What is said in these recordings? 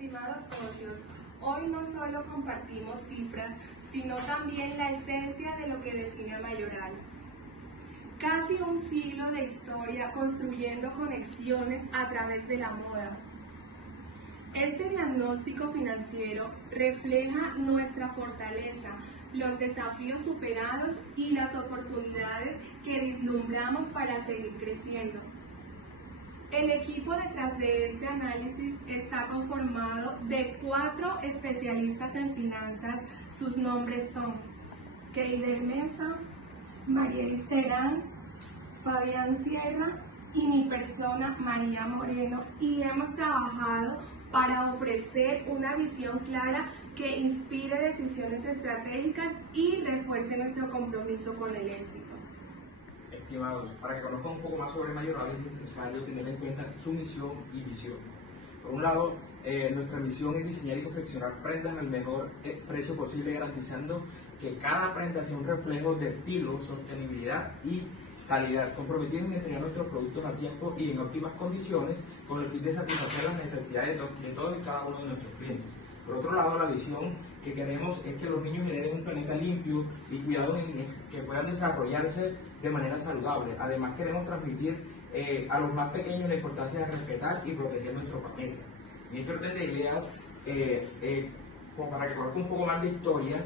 Estimados socios, hoy no solo compartimos cifras, sino también la esencia de lo que define a Mayoral. Casi un siglo de historia construyendo conexiones a través de la moda. Este diagnóstico financiero refleja nuestra fortaleza, los desafíos superados y las oportunidades que vislumbramos para seguir creciendo. El equipo detrás de este análisis está conformado de 4 especialistas en finanzas. Sus nombres son Keider Mesa, Marielis Terán, Fabián Sierra y mi persona, María Moreno, y hemos trabajado para ofrecer una visión clara que inspire decisiones estratégicas y refuerce nuestro compromiso con el éxito. Estimados, para que conozcan un poco más sobre Mayoral es necesario tener en cuenta su misión y visión. Por un lado, nuestra misión es diseñar y confeccionar prendas al mejor precio posible, garantizando que cada prenda sea un reflejo de estilo, sostenibilidad y calidad, comprometidos en entregar nuestros productos a tiempo y en óptimas condiciones con el fin de satisfacer las necesidades de todos y cada uno de nuestros clientes. Por otro lado, la visión que queremos es que los niños generen un planeta limpio y cuidado que puedan desarrollarse de manera saludable. Además, queremos transmitir a los más pequeños la importancia de respetar y proteger nuestro planeta. En este orden de ideas, como para que conozcan un poco más de historia,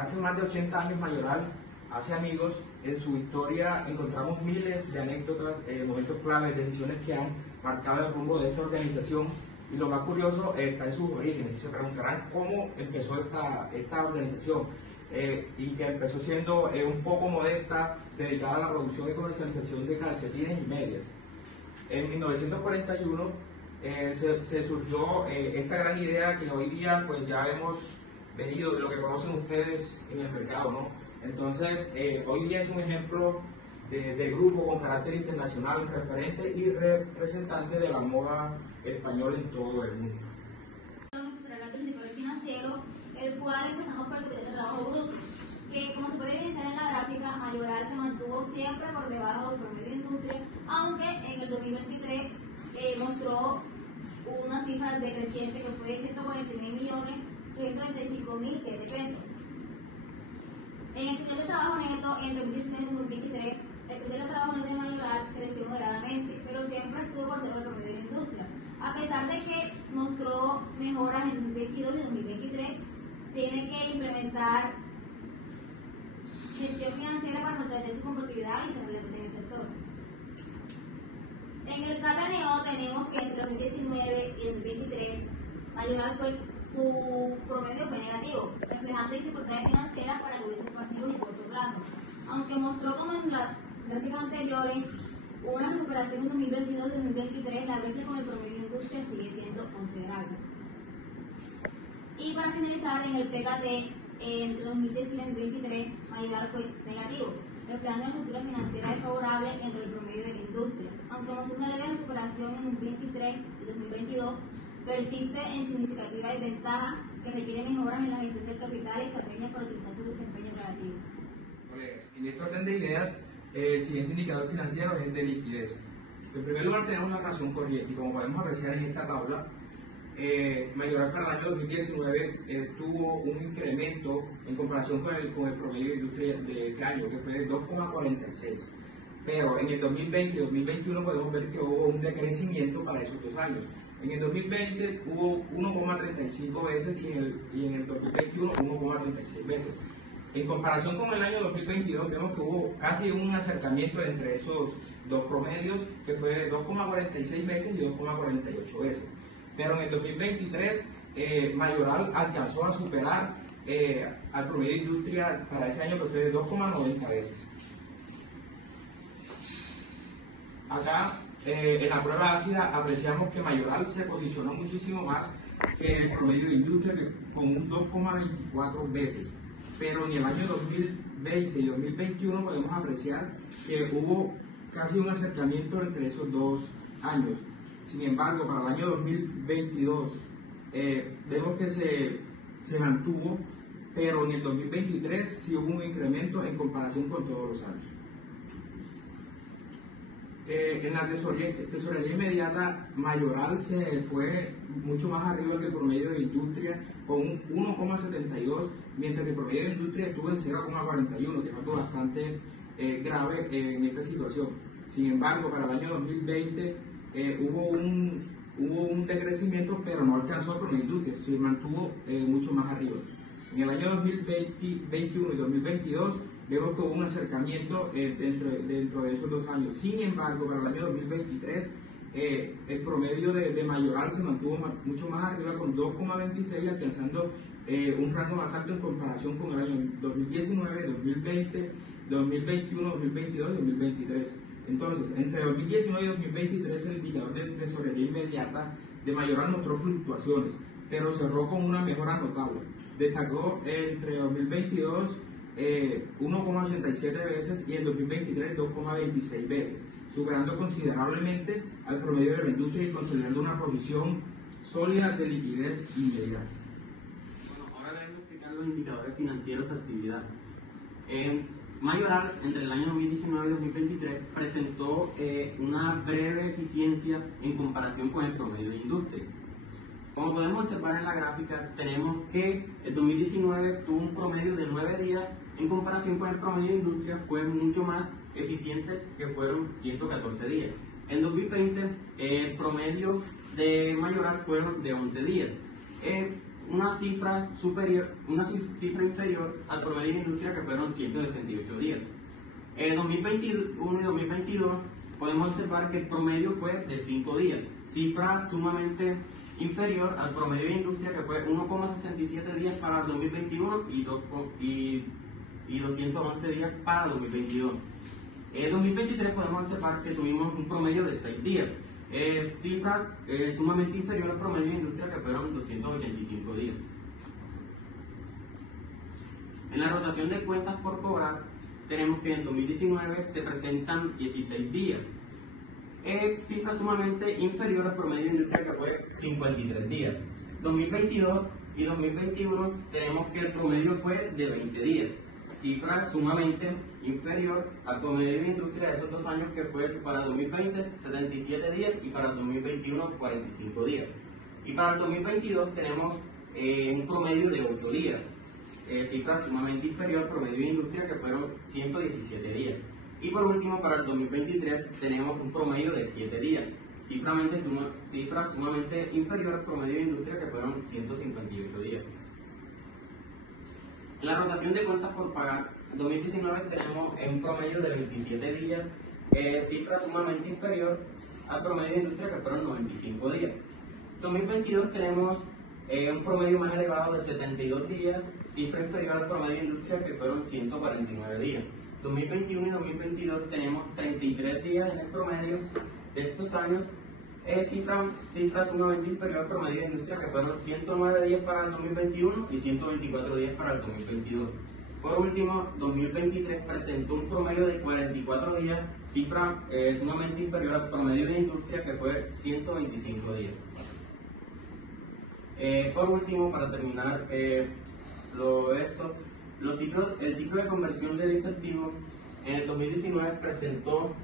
hace más de 80 años Mayoral hace amigos. En su historia encontramos miles de anécdotas, momentos claves, decisiones que han marcado el rumbo de esta organización. Y lo más curioso está en sus orígenes. Y se preguntarán cómo empezó esta organización. Y que empezó siendo un poco modesta, dedicada a la producción y comercialización de calcetines y medias. En 1941 se surgió esta gran idea que hoy día pues ya hemos venido, de lo que conocen ustedes en el mercado, ¿no? Entonces, hoy día es un ejemplo de grupo con carácter internacional, referente y representante de la moda española en todo el mundo. El indicador financiero, el cual empezamos por el de trabajo bruto, que como se puede evidenciar en la gráfica, Mayoral se mantuvo siempre por debajo del promedio de industria, aunque en el 2023 mostró una cifra decreciente que fue de 149.335.007 pesos. En el nivel de trabajo neto entre 2019 y 2023, el nivel de trabajo neto de Mayoral creció moderadamente, pero siempre estuvo por debajo del promedio de la industria. A pesar de que mostró mejoras en 2022 y 2023, tiene que implementar gestión financiera para fortalecer su competitividad y ser relevante en el sector. En el CATNO tenemos que entre 2019 y 2023, Mayoral su promedio fue negativo, reflejando dificultades financieras para cubrir sus pasivos en corto plazo. Aunque mostró, como en las gráficas anteriores, una recuperación en 2022 y 2023, la brecha con el promedio de industria sigue siendo considerable. Y para finalizar, en el PKT, entre 2019 y 2023, Mayoral fue negativo, reflejando una estructura financiera desfavorable entre el promedio de la industria. Aunque mostró una leve recuperación en 2023 y 2022, persiste en significativa desventaja que requiere mejoras en la gestión del capital y estrategias para utilizar su desempeño operativo. Colegas, en este orden de ideas, el siguiente indicador financiero es el de liquidez. En primer lugar, tenemos la razón corriente y como podemos apreciar en esta tabla, Mayoral para el año 2019 tuvo un incremento en comparación con el promedio de industria de este año, que fue de 2,46. Pero en el 2020 y 2021 podemos ver que hubo un decrecimiento para esos 2 años. En el 2020 hubo 1,35 veces y en el 2021 1,36 veces. En comparación con el año 2022 vemos que hubo casi un acercamiento entre esos dos promedios, que fue de 2,46 veces y 2,48 veces. Pero en el 2023 Mayoral alcanzó a superar al promedio de industria para ese año, que fue de 2,90 veces. Acá en la prueba ácida apreciamos que Mayoral se posicionó muchísimo más que el promedio de industria, con un 2,24 veces. Pero en el año 2020 y 2021 podemos apreciar que hubo casi un acercamiento entre esos 2 años. Sin embargo, para el año 2022 vemos que se mantuvo, pero en el 2023 sí hubo un incremento en comparación con todos los años. En la tesorería inmediata mayoral se fue mucho más arriba que el promedio de industria con un 1,72, mientras que el promedio de industria estuvo en 0,41, que es algo bastante grave en esta situación. Sin embargo, para el año 2020 hubo un decrecimiento, pero no alcanzó el promedio de industria, se mantuvo mucho más arriba. En el año 2021 y 2022 vemos que hubo un acercamiento dentro de esos 2 años. Sin embargo, para el año 2023 el promedio de mayoral se mantuvo mucho más arriba con 2,26, alcanzando un rango más alto en comparación con el año 2019, 2020, 2021, 2022 y 2023. Entonces, entre 2019 y 2023 el indicador de tesorería inmediata de mayoral mostró fluctuaciones, pero cerró con una mejora notable. Destacó entre 2022 1,87 veces y en 2023 2,26 veces, superando considerablemente al promedio de la industria y consolidando una posición sólida de liquidez inmediata. Bueno, ahora debemos explicar los indicadores financieros de actividad. Mayoral, entre el año 2019 y 2023, presentó una breve eficiencia en comparación con el promedio de industria. Como podemos observar en la gráfica, tenemos que el 2019 tuvo un promedio de 9 días, en comparación con el promedio de industria fue mucho más eficiente, que fueron 114 días. En 2020 el promedio de mayoral fueron de 11 días, una cifra inferior al promedio de industria, que fueron 168 días. En 2021 y 2022 podemos observar que el promedio fue de 5 días, cifra sumamente inferior al promedio de industria, que fue 1,67 días para el 2021 y 211 días para el 2022. En 2023 podemos observar que tuvimos un promedio de 6 días, cifra sumamente inferior al promedio de industria, que fueron 285 días. En la rotación de cuentas por cobrar, tenemos que en 2019 se presentan 16 días, cifra sumamente inferior al promedio de industria, que fue 53 días. 2022 y 2021 tenemos que el promedio fue de 20 días, cifra sumamente inferior al promedio de industria de esos 2 años, que fue para el 2020 77 días y para el 2021 45 días. Y para el 2022 tenemos un promedio de 8 días, cifra sumamente inferior al promedio de industria, que fueron 117 días. Y por último, para el 2023 tenemos un promedio de 7 días, cifra sumamente inferior al promedio de industria, que fueron 158 días. En la rotación de cuentas por pagar, en 2019 tenemos un promedio de 27 días, cifra sumamente inferior al promedio de industria, que fueron 95 días. En 2022 tenemos un promedio más elevado de 72 días, cifra inferior al promedio de industria, que fueron 149 días. 2021 y 2022 tenemos 33 días en el promedio de estos años, cifra sumamente inferior al promedio de industria, que fueron 109 días para el 2021 y 124 días para el 2022. Por último, 2023 presentó un promedio de 44 días, cifra sumamente inferior al promedio de industria, que fue 125 días. Por último, para terminar el ciclo de conversión del efectivo en el 2019 presentó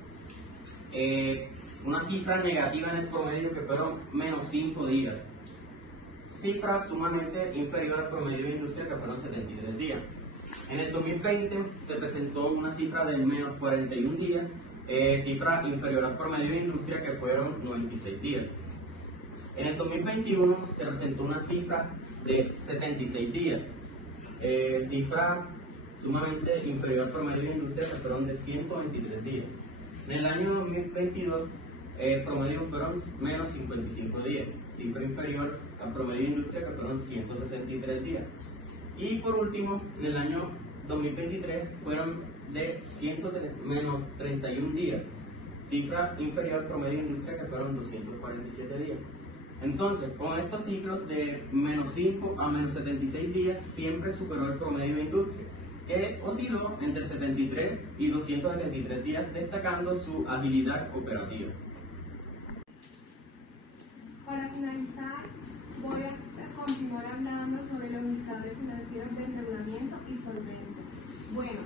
una cifra negativa en el promedio, que fueron menos 5 días, cifra sumamente inferior al promedio de industria, que fueron 73 días. En el 2020 se presentó una cifra de menos 41 días, cifra inferior al promedio de industria, que fueron 96 días. En el 2021 se presentó una cifra de 76 días, cifra sumamente inferior al promedio de industria, que fueron de 123 días. En el año 2022 el promedio fueron menos 55 días, cifra inferior al promedio de industria, que fueron 163 días. Y por último, en el año 2023 fueron de menos 31 días, cifra inferior al promedio de industria, que fueron 247 días. Entonces, con estos ciclos de menos 5 a menos 76 días, siempre superó el promedio de industria, que osciló entre 73 y 273 días, destacando su agilidad operativa. Para finalizar, voy a continuar hablando sobre los indicadores financieros de endeudamiento y solvencia. Bueno,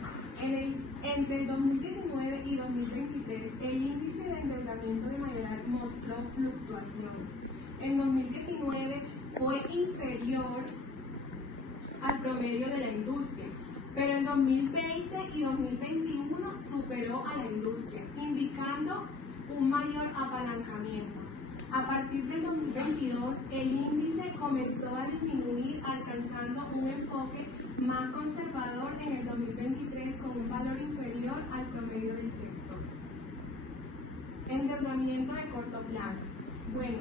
entre el 2019 2019 y 2023, el índice de endeudamiento de Mayoral mostró fluctuaciones. En 2019 fue inferior al promedio de la industria, pero en 2020 y 2021 superó a la industria, indicando un mayor apalancamiento. A partir del 2022, el índice comenzó a disminuir, alcanzando un enfoque más conservador en el 2023 con un valor inferior al promedio del sector. Endeudamiento de corto plazo. Bueno,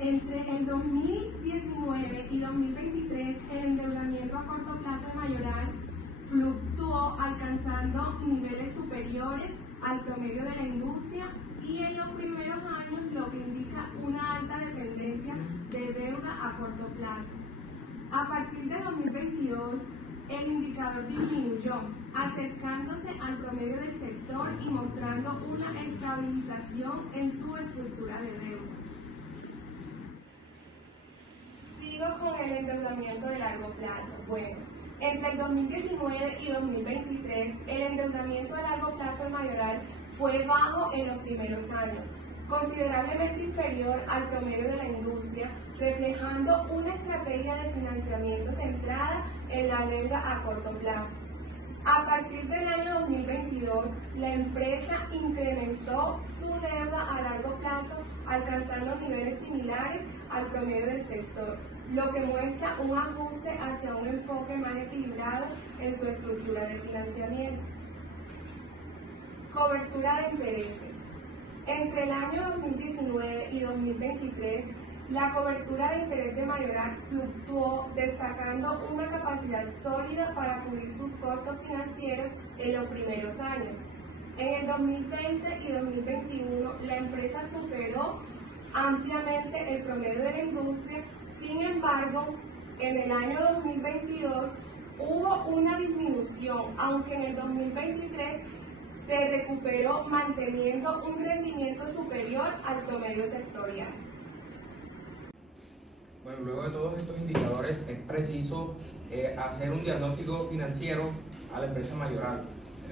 entre el 2019 y 2023, el endeudamiento a corto plazo de Mayoral fluctuó, alcanzando niveles superiores al promedio de la industria y en los primeros años, lo que indica una alta dependencia de deuda a corto plazo. A partir de 2022, el indicador disminuyó, acercándose al promedio del sector y mostrando una estabilización en su estructura de deuda. Sigo con el endeudamiento de largo plazo. Bueno, entre el 2019 y 2023, el endeudamiento a largo plazo de Mayoral fue bajo en los primeros años, considerablemente inferior al promedio de la industria, reflejando una estrategia de financiamiento centrada en la deuda a corto plazo. A partir del año 2022, la empresa incrementó su deuda a largo plazo, alcanzando niveles similares al promedio del sector, lo que muestra un ajuste hacia un enfoque más equilibrado en su estructura de financiamiento. Cobertura de intereses. Entre el año 2019 y 2023, la cobertura de interés de Mayoral fluctuó, destacando una capacidad sólida para cubrir sus costos financieros en los primeros años. En el 2020 y 2021, la empresa superó ampliamente el promedio de la industria. Sin embargo, en el año 2022 hubo una disminución, aunque en el 2023 se recuperó manteniendo un rendimiento superior al promedio sectorial. Bueno, luego de todos estos indicadores es preciso hacer un diagnóstico financiero a la empresa Mayoral.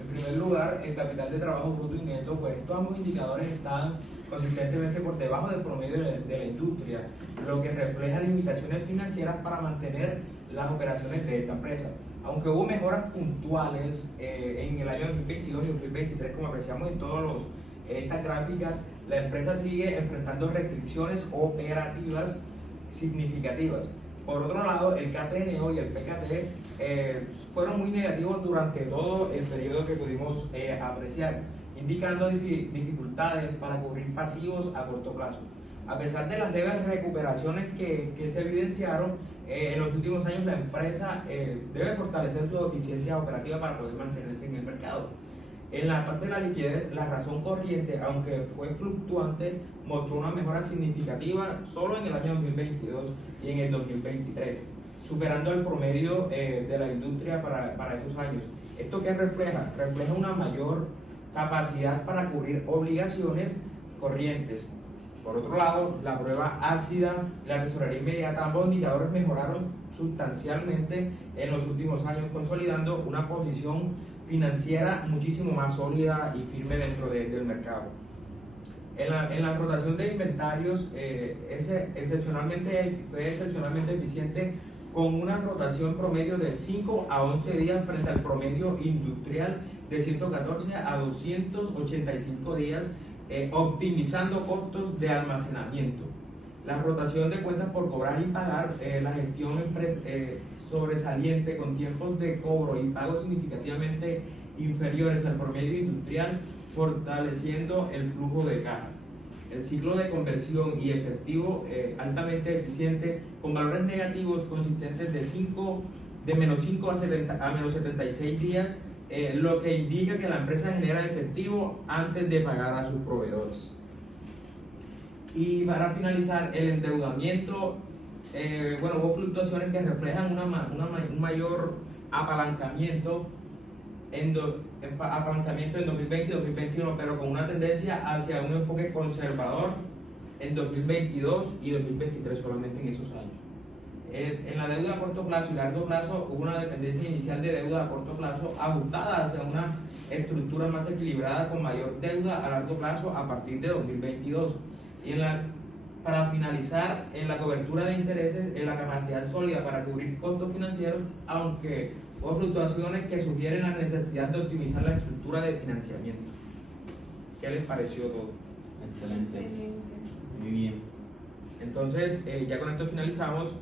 En primer lugar, el capital de trabajo bruto y neto, pues estos ambos indicadores están consistentemente por debajo del promedio de la industria, lo que refleja limitaciones financieras para mantener las operaciones de esta empresa. Aunque hubo mejoras puntuales en el año 2022 y 2023, como apreciamos en todas estas gráficas, la empresa sigue enfrentando restricciones operativas significativas. Por otro lado, el KTNO y el PKT fueron muy negativos durante todo el periodo que pudimos apreciar, indicando dificultades para cubrir pasivos a corto plazo. A pesar de las leves recuperaciones que se evidenciaron en los últimos años, la empresa debe fortalecer su eficiencia operativa para poder mantenerse en el mercado. En la parte de la liquidez, la razón corriente, aunque fue fluctuante, mostró una mejora significativa solo en el año 2022 y en el 2023, superando el promedio de la industria para esos años. ¿Esto qué refleja? Refleja una mayor capacidad para cubrir obligaciones corrientes. Por otro lado, la prueba ácida, la tesorería inmediata, ambos indicadores mejoraron sustancialmente en los últimos años, consolidando una posición financiera muchísimo más sólida y firme dentro del mercado. En la rotación de inventarios fue excepcionalmente eficiente, con una rotación promedio de 5 a 11 días frente al promedio industrial de 114 a 285 días, optimizando costos de almacenamiento. La rotación de cuentas por cobrar y pagar, la gestión sobresaliente con tiempos de cobro y pago significativamente inferiores al promedio industrial, fortaleciendo el flujo de caja. El ciclo de conversión y efectivo altamente eficiente, con valores negativos consistentes de menos 5 a menos 76 días, lo que indica que la empresa genera efectivo antes de pagar a sus proveedores. Y para finalizar, el endeudamiento, hubo fluctuaciones que reflejan un mayor apalancamiento en 2020 y 2021, pero con una tendencia hacia un enfoque conservador en 2022 y 2023, solamente en esos años. En la deuda a corto plazo y largo plazo hubo una dependencia inicial de deuda a corto plazo ajustada hacia una estructura más equilibrada con mayor deuda a largo plazo a partir de 2022. Y para finalizar, en la cobertura de intereses, en la capacidad sólida para cubrir costos financieros, aunque hubo fluctuaciones que sugieren la necesidad de optimizar la estructura de financiamiento. ¿Qué les pareció todo? Excelente. Muy bien. Entonces, ya con esto finalizamos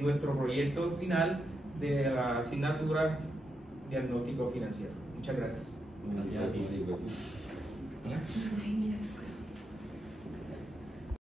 nuestro proyecto final de la asignatura Diagnóstico Financiero. Muchas gracias. Gracias a ti. ¿Eh? Ay, mira,